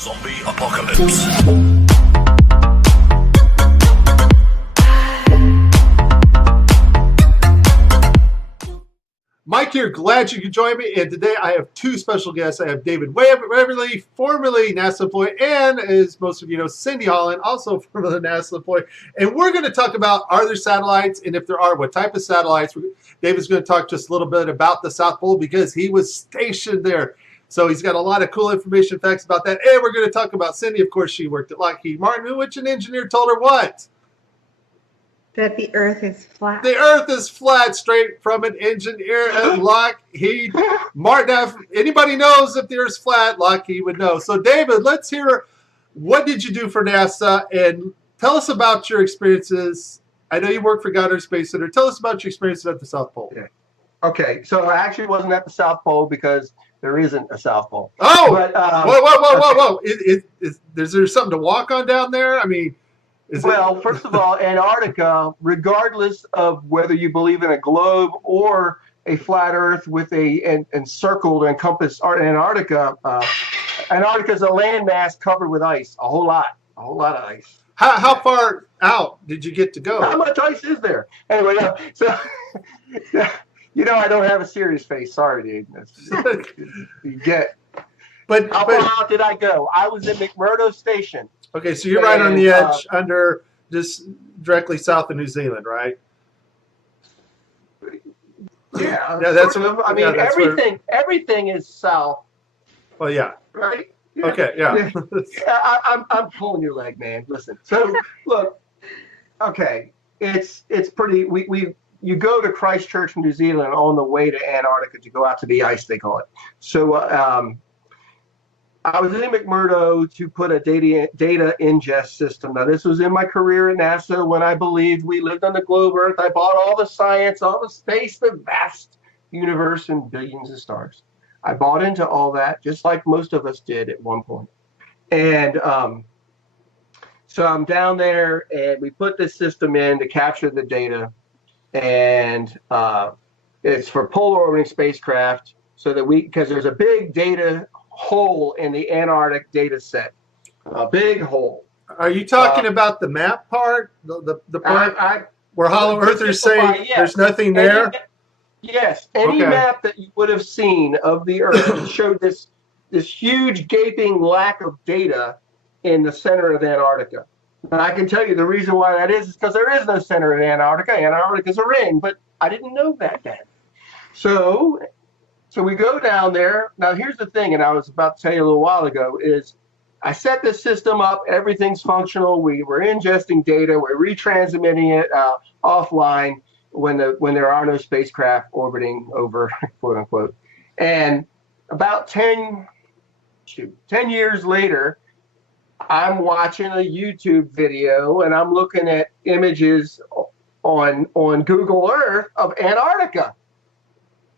Zombie apocalypse. Mike here, glad you could join me. And today I have two special guests. I have David Waverly, formerly NASA employee, and as most of you know, Cindy Holland, also formerly NASA employee. And we're going to talk about, are there satellites? And if there are, what type of satellites? David's going to talk just a little bit about the South Pole because he was stationed there. So he's got a lot of cool information, facts about that. And we're going to talk about Cindy. Of course, she worked at Lockheed Martin, which an engineer told her what? That the Earth is flat. The Earth is flat, straight from an engineer at Lockheed Martin. If anybody knows if the Earth's flat, Lockheed would know. So, David, let's hear, what did you do for NASA? And tell us about your experiences. I know you work for Goddard Space Center. Tell us about your experiences at the South Pole. Yeah. Okay, so I actually wasn't at the South Pole because there isn't a South Pole. Oh! But, whoa. Is there something to walk on down there? I mean... Well, first of all, Antarctica, regardless of whether you believe in a globe or a flat Earth with a encircled or encompassed Antarctica, Antarctica is a landmass covered with ice, a whole lot of ice. How far out did you get to go? How much ice is there? Anyway, so you know I don't have a serious face. Sorry, dude. You get. But how far out did I go? I was at McMurdo Station. Okay, so you're right on the edge, under just directly south of New Zealand, right? Yeah, that's. I mean, everything is south. Well, yeah. Right. Yeah. Okay. Yeah. I'm pulling your leg, man. Listen. So look. Okay, it's pretty. You go to Christchurch, New Zealand, on the way to Antarctica to go out to the ice, they call it. So. I was in McMurdo to put a data ingest system. Now, this was in my career at NASA when I believed we lived on the globe Earth. I bought all the science, all the space, the vast universe, and billions of stars. I bought into all that, just like most of us did at one point. And so I'm down there, and we put this system in to capture the data. And it's for polar orbiting spacecraft, so that because there's a big data hole in the Antarctic data set, a big hole. Are you talking about the map part, the part where Hollow Earthers say there's nothing there? Yes, any map that you would have seen of the Earth showed this huge gaping lack of data in the center of Antarctica. And I can tell you the reason why that is because there is no center of Antarctica. Antarctica is a ring, but I didn't know that then. So we go down there. Now, here's the thing, and I was about to tell you a little while ago, is I set this system up. Everything's functional. We were ingesting data. We're retransmitting it offline when there are no spacecraft orbiting over, quote unquote. And about 10 years later, I'm watching a YouTube video, and I'm looking at images on Google Earth of Antarctica.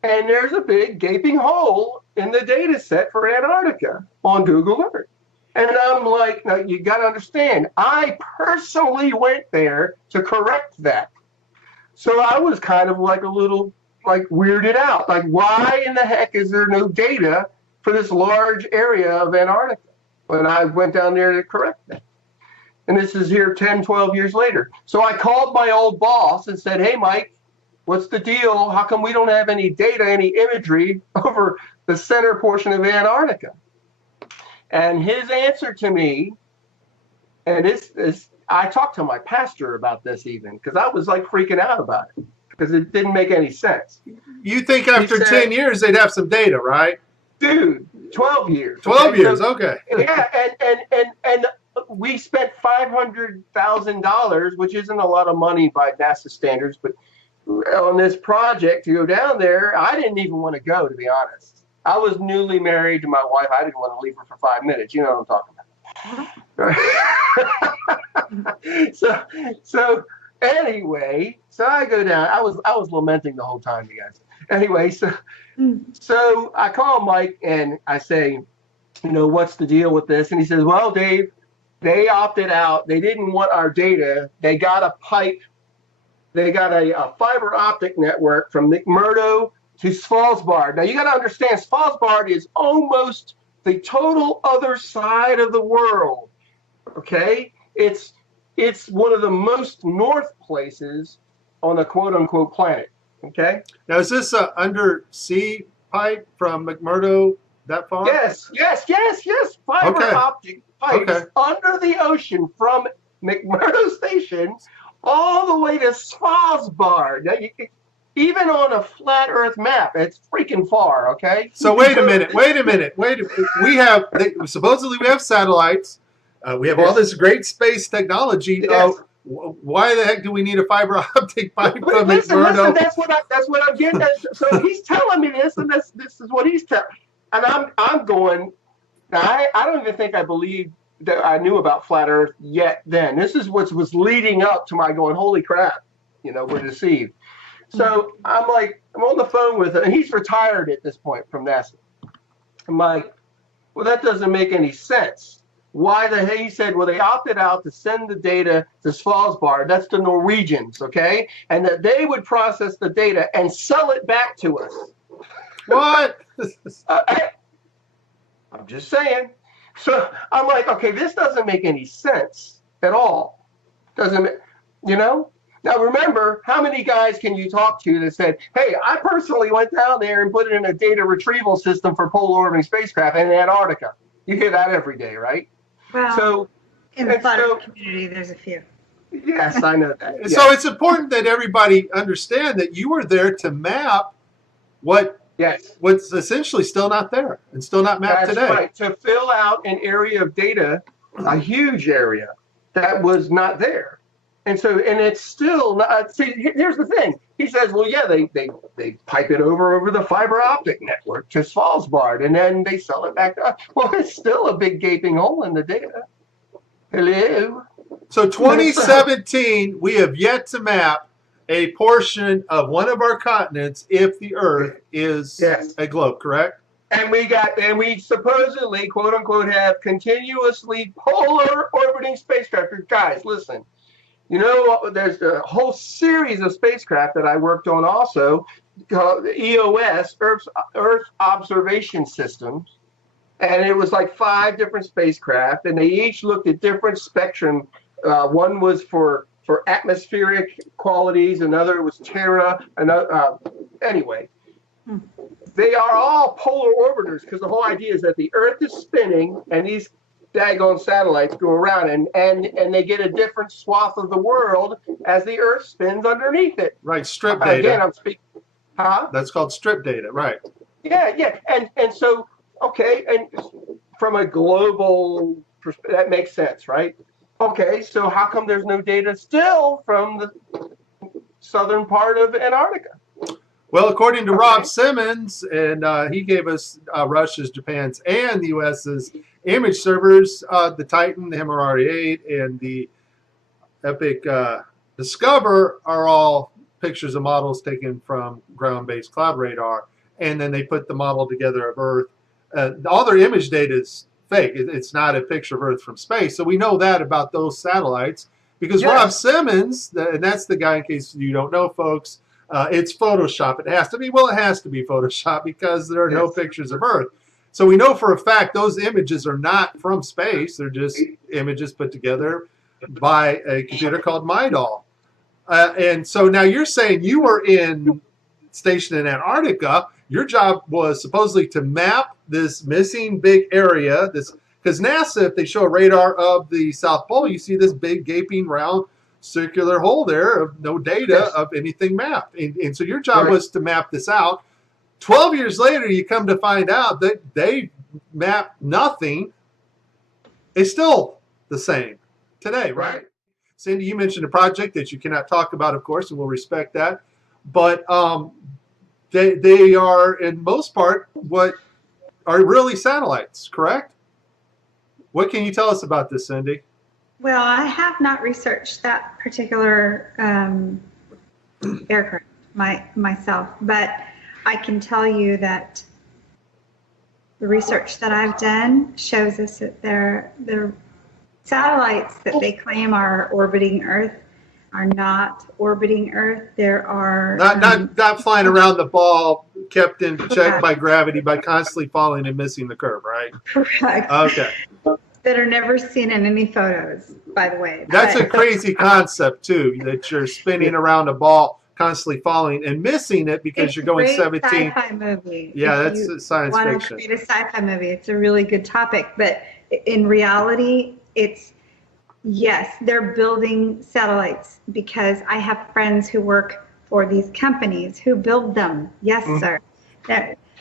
And there's a big gaping hole in the data set for Antarctica on Google Earth. And I'm like, now you got to understand, I personally went there to correct that. So I was kind of like a little weirded out. Like, why in the heck is there no data for this large area of Antarctica when I went down there to correct that? And this is here 10, 12 years later. So I called my old boss and said, hey, Mike, what's the deal? How come we don't have any data, any imagery over the center portion of Antarctica? And his answer to me, and I talked to my pastor about this even, because I was like freaking out about it, because it didn't make any sense. You think after 10 years they'd have some data, right? Dude, 12 years. 12 years, okay. Yeah, and we spent $500,000, which isn't a lot of money by NASA standards, but on this project to go down there. I didn't even want to go, to be honest. I was newly married to my wife. I didn't want to leave her for 5 minutes. You know what I'm talking about. So anyway, so I go down. I was lamenting the whole time, you guys. Anyway, so I call Mike and I say, what's the deal with this? And he says, well, Dave, they opted out. They didn't want our data. They got a pipe. They got a fiber optic network from McMurdo to Svalbard. Now, you got to understand, Svalbard is almost the total other side of the world. Okay, it's one of the most north places on the quote unquote planet. Okay. Now, is this a undersea pipe from McMurdo that far? Yes. Fiber Okay. optic pipes under the ocean from McMurdo Station all the way to Svalbard. Now, even on a flat Earth map, it's freaking far. Okay. So wait a minute. Supposedly we have satellites. We have all this great space technology. Yes. Why the heck do we need a fiber optic pipe from Listen, McMurdo? that's what I'm getting at. So he's telling me this, and this is what he's telling. And I'm going. Now I don't even think I believe that I knew about flat Earth yet. Then this is what was leading up to my going. Holy crap! We're deceived. So I'm on the phone with him, and he's retired at this point from NASA. I'm like, well, that doesn't make any sense. Why the hell? He said, well, they opted out to send the data to Svalbard. That's the Norwegians, okay? And that they would process the data and sell it back to us. What? I'm just saying. So I'm like, okay, this doesn't make any sense at all. Now remember, how many guys can you talk to that said, hey, I personally went down there and put it in a data retrieval system for polar orbiting spacecraft in Antarctica? You hear that every day, right? Well, in the flat Earth community, there's a few. Yes, I know that. So it's important that everybody understand that you were there to map what's essentially still not there and still not mapped today. That's right. To fill out an area of data, a huge area that was not there. And it's still not. See, here's the thing. He says, well, yeah, they pipe it over the fiber optic network to Svalbard, and then they sell it back to us. Well, it's still a big gaping hole in the data. Hello. So 2017, we have yet to map a portion of one of our continents if the Earth is a globe, correct? And we supposedly, quote unquote, have continuously polar orbiting spacecraft. Guys, listen. There's a whole series of spacecraft that I worked on also, called EOS, Earth Observation Systems. And it was like 5 different spacecraft, and they each looked at different spectrum. One was for atmospheric qualities, another was Terra, anyway. They are all polar orbiters because the whole idea is that the Earth is spinning and these daggone satellites go around and they get a different swath of the world as the Earth spins underneath it. Right, strip data. Again, I'm speaking. Huh? That's called strip data, right? Yeah, and so and from a global perspective, that makes sense, right? Okay, so how come there's no data still from the southern part of Antarctica? Well, according to Rob Simmons, and he gave us Russia's, Japan's, and the U.S.'s image servers, the Titan, the MRR-8, and the Epic Discover are all pictures of models taken from ground-based cloud radar, and then they put the model together of Earth. All their image data is fake. It's not a picture of Earth from space. So we know that about those satellites because Rob Simmons, and that's the guy, in case you don't know, folks, it's Photoshop. It has to be. Well, it has to be Photoshop because there are no pictures of Earth. So we know for a fact those images are not from space. They're just images put together by a computer called MyDAL. And so now you're saying you were stationed in Antarctica. Your job was supposedly to map this missing big area. Because NASA, if they show a radar of the South Pole, you see this big gaping round circular hole there of no data of anything mapped. And so your job was to map this out. 12 years later, you come to find out that they mapped nothing. It's still the same today, right? Cindy, you mentioned a project that you cannot talk about, of course, and we'll respect that. But they are, in most part, what are really satellites, correct? What can you tell us about this, Cindy? Well, I have not researched that particular aircraft myself, but I can tell you that the research that I've done shows us that the satellites that they claim are orbiting Earth are not orbiting Earth. There are not flying around the ball kept in check by gravity by constantly falling and missing the curve, right? Correct. Okay. That are never seen in any photos, by the way. That's a crazy concept, too, that you're spinning around a ball, constantly falling and missing it because you're going 17. Sci-fi movie. Yeah, If that's you science want fiction. to create a sci-fi movie, it's a really good topic. But in reality, it's, yes, they're building satellites because I have friends who work for these companies who build them. Yes, sir.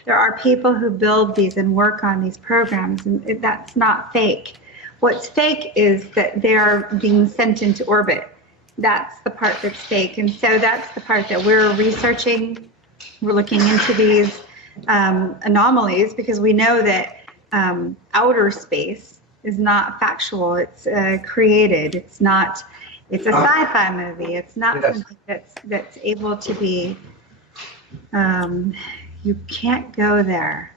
There are people who build these and work on these programs, and that's not fake. What's fake is that they're being sent into orbit. That's the part that's fake. And so that's the part that we're researching. We're looking into these anomalies because we know that outer space is not factual. It's created. It's not. It's a sci-fi movie. It's not something that's able to be. You can't go there.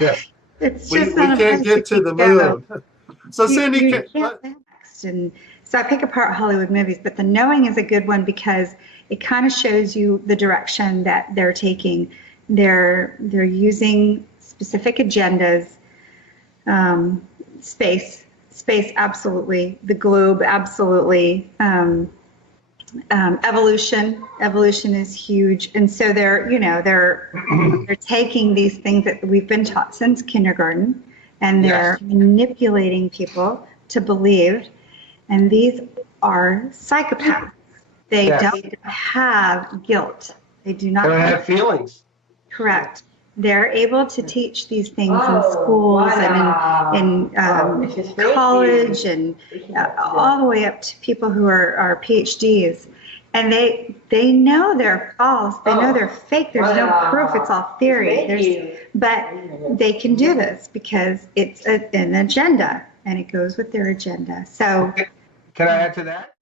Yes. It's We just not a can't place get to the go. moon. So, Cindy, You can't next. And so I pick apart Hollywood movies, but the knowing is a good one because it kind of shows you the direction that they're taking. They're using specific agendas. Space absolutely. The globe absolutely. Evolution is huge, and so they're taking these things that we've been taught since kindergarten, and they're manipulating people to believe. And these are psychopaths. They don't have guilt. They do not have feelings. Correct. They're able to teach these things in schools and in college and all the way up to people who are PhDs. And they know they're false. They know they're fake. There's no proof. It's all theory. But they can do this because it's an agenda, and it goes with their agenda. So, can I add to that?